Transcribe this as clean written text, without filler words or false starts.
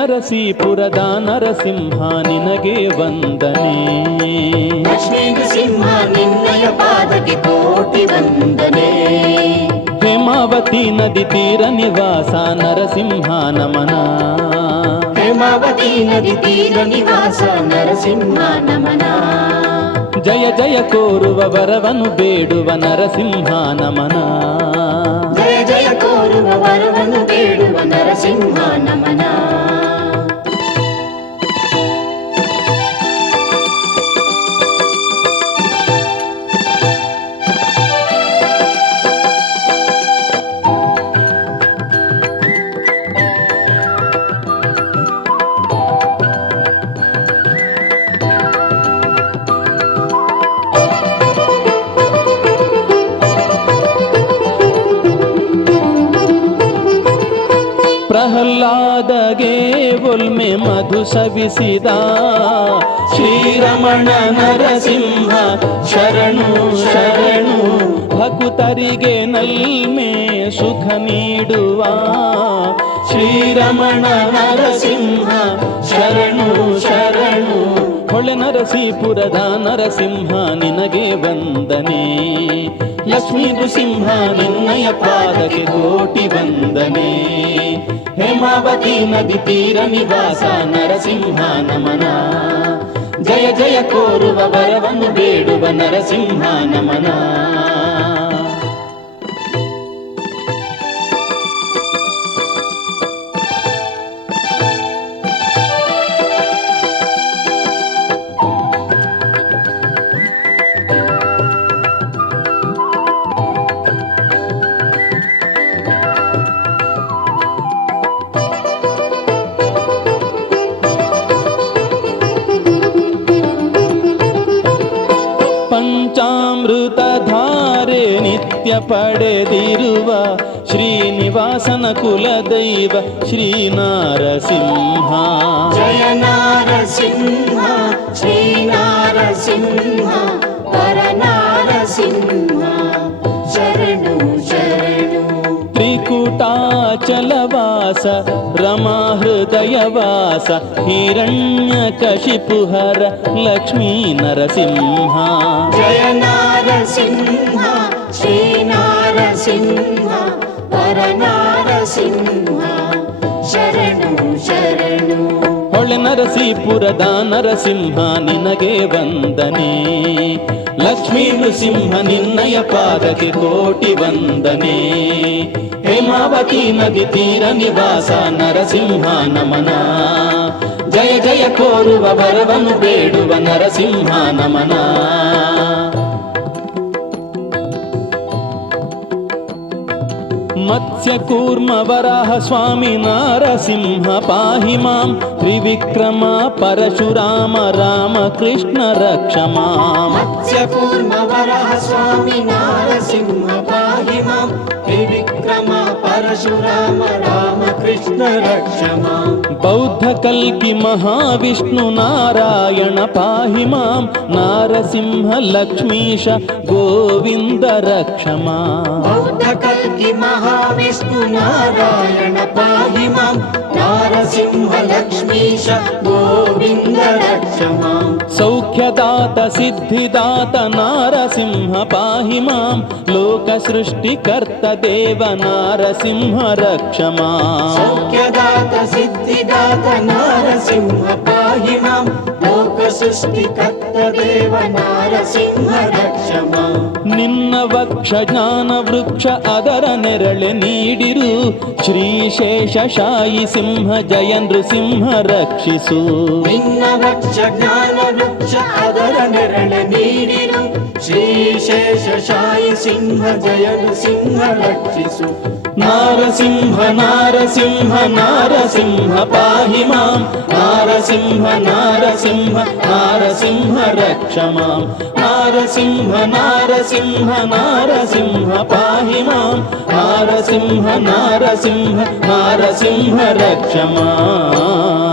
ಹೊಳೆನರಸೀಪುರದ ನರಸಿಂಹ ನಿನಗೆ ವಂದನೆ. ಲಕ್ಷ್ಮೀ ನೃಸಿಂಹ ನಿನ್ನಯ ಪಾದಕ್ಕೆ ಕೋಟಿ ವಂದನೆ. ಹೇಮಾವತಿ ನದಿ ತೀರ ನಿವಾಸ ನರಸಿಂಹ ನಮನ. ಹೇಮಾವತಿ ನದಿ ತೀರ ನಿವಾಸ ನರಸಿಂಹ ನಮನ. ಜಯ ಜಯ ಕೋರುವ ವರವನ್ನು ಬೇಡುವ ನರಸಿಂಹ ನಮನ. ಜಯ ಜಯ ಕೋರುವ ವರವನ್ನು ಬೇಡುವ ನರಸಿಂಹ ನಮನ. ಪ್ರಹ್ಲಾದಗೆ ಒಲ್ಮೆ ಮಧು ಸವಿಸಿದ ಶ್ರೀರಮಣ ನರಸಿಂಹ ಶರಣು ಶರಣು. ಭಕುತರಿಗೆ ನಲ್ಮೆ ಸುಖ ನೀಡುವ ಶ್ರೀರಮಣ ನರಸಿಂಹ ಶರಣು ಶರಣು. ಹೊಳೆನರಸೀಪುರದ ನರಸಿಂಹ ನಿನಗೆ ವಂದನೆ. ಲಕ್ಷ್ಮೀ ನೃಸಿಂಹ ನಿನ್ನಯ ಪಾದಕ್ಕೆ ಕೋಟಿ ವಂದನೆ. ಹೇಮಾವತಿ ನದಿ ತೀರ ನಿವಾಸ ನರಸಿಂಹ ನಮನ. ಜಯ ಜಯ ಕೋರುವ ವರವನ್ನು ಬೇಡುವ ನರಸಿಂಹ ನಮನ. ಪಂಚಾಮೃತಧಾರೆ ನಿತ್ಯ ಪಡೆದಿರುವ ಶ್ರೀನಿವಾಸನ ಕುಲದೈವ ಶ್ರೀ ನಾರಸಿಂಹ. ಜಯ ನಾರಸಿಂಹ ಶ್ರೀ ನಾರಸಿಂಹ ಪರ ನಾರಸಿಂಹ ಶರಣು ಶರಣು. ತ್ರಿಕುಟಾಚಲವಾಸ ರಮಾ ಹೃದಯವಾಸ ಹಿರಣ್ಯಕಶಿಪುಹರ ಲಕ್ಷ್ಮೀ ನರಸಿಂಹ. ಜಯ ನಾರಸಿಂಹ ಶ್ರೀ ನಾರಸಿಂಹ ಪರ ನಾರಸಿಂಹ ಶರಣು ಶರಣು. ಹೊಳೆನರಸೀಪುರದ ನರಸಿಂಹ ನಿನಗೆ ವಂದನೆ. ಲಕ್ಷ್ಮೀ ನೃಸಿಂಹ ನಿನ್ನಯ ಪಾದಕ್ಕೆ ಕೋಟಿ ವಂದನೆ. ಹೇಮಾವತಿ ನದಿ ತೀರ ನಿವಾಸ ನರಸಿಂಹ ನಮನ. ಜಯ ಜಯ ಕೋರುವ ವರವನ್ನು ಬೇಡುವ ನರಸಿಂಹ ನಮನ. ಮತ್ಸ್ಯ ಕೂರ್ಮ ವರಾಹ ಸ್ವಾಮಿ ನಾರಸಿಂಹ ಪಾಹಿ ಮಾಂ. ತ್ರಿವಿಕ್ರಮ ಪರಶುರಾಮ ರಾಮ ಕೃಷ್ಣ ರಕ್ಷ ಮಾಂ. ಮತ್ಸ್ಯ ಕೂರ್ಮ ವರಹ ಸ್ವಾಮಿ ನಾರಸಿಂಹ ಪಾಹಿ ಮಾಂ. ತ್ರಿವಿಕ್ರಮ ಪರಶುರಾಮ ರಾಮ ಕೃಷ್ಣ ರಕ್ಷ ಮಾಂ. ಬೌದ್ಧ ಕಲ್ಕಿ ಮಹಾವಿಷ್ಣು ನಾರಾಯಣ ಪಾಹಿ ಮಾಂ. ನಾರಸಿಂಹ ಲಕ್ಷ್ಮೀಶ ಗೋವಿಂದ ರಕ್ಷ ಮಾಂ. ಬೌದ್ಧ ಕಲ್ಕಿ ಮಹಾವಿಷ್ಣು ನಾರಾಯಣ ಪಾಹಿ ಮಾಂ. ನಾರಸಿಂಹ ಲಕ್ಷ್ಮೀಶ ಗೋವಿಂದ ರಕ್ಷ ಮಾಂ. ಸೌಖ್ಯದಾತ ಸಿದ್ಧಿದಾತ ನಾರಸಿಂಹ ಪಾಹಿ ಮಾಂ. ಲೋಕ ಸೃಷ್ಟಿಕರ್ತ ದೇವ ನಾರಸಿಂಹ ರಕ್ಷ ಮಾಂ. ಸೌಖ್ಯದಾತ ಸಿದ್ಧಿದಾತ ನಾರಸಿಂಹ ಪಾಹಿ ಮಾಂ. ಲೋಕ ಸೃಷ್ಟಿಕರ್ತ ದೇವ ನಾರಸಿಂಹ ರಕ್ಷ ಮಾಂ. ನಿನ್ನ ವಕ್ಷ ಜ್ಞಾನ ವೃಕ್ಷ ಅದರ ನೆರಳೆ ನೀಡಿರು ಶ್ರೀಶೇಷ ಶಾಯಿ ಸಿಂಹ ಜಯ ನೃಸಿಂಹ ರಕ್ಷಿಸು. ನಿನ್ನ ವಕ್ಷ ಜ್ಞಾನ ವೃಕ್ಷ ಅದರ ನೆರಳೆ ನೀಡಿರು ಶ್ರೀಶೇಷ ಶಾಯಿ ಸಿಂಹ ಜಯ ನೃಸಿಂಹ ರಕ್ಷಿಸು. ನಾರಸಿಂಹ ನಾರಸಿಂಹ ನಾರಸಿಂಹ ಪಾಹಿ ಮಾಂ. ನಾರಸಿಂಹ ನಾರಸಿಂಹ ನಾರಸಿಂಹ ರಕ್ಷ ಮಾಂ. ನಾರಸಿಂಹ ನಾರಸಿಂಹ ನಾರಸಿಂಹ ಪಾಹಿ ಮಾಂ. ನಾರಸಿಂಹ ನಾರಸಿಂಹ ನಾರಸಿಂಹ ರಕ್ಷ ಮಾಂ.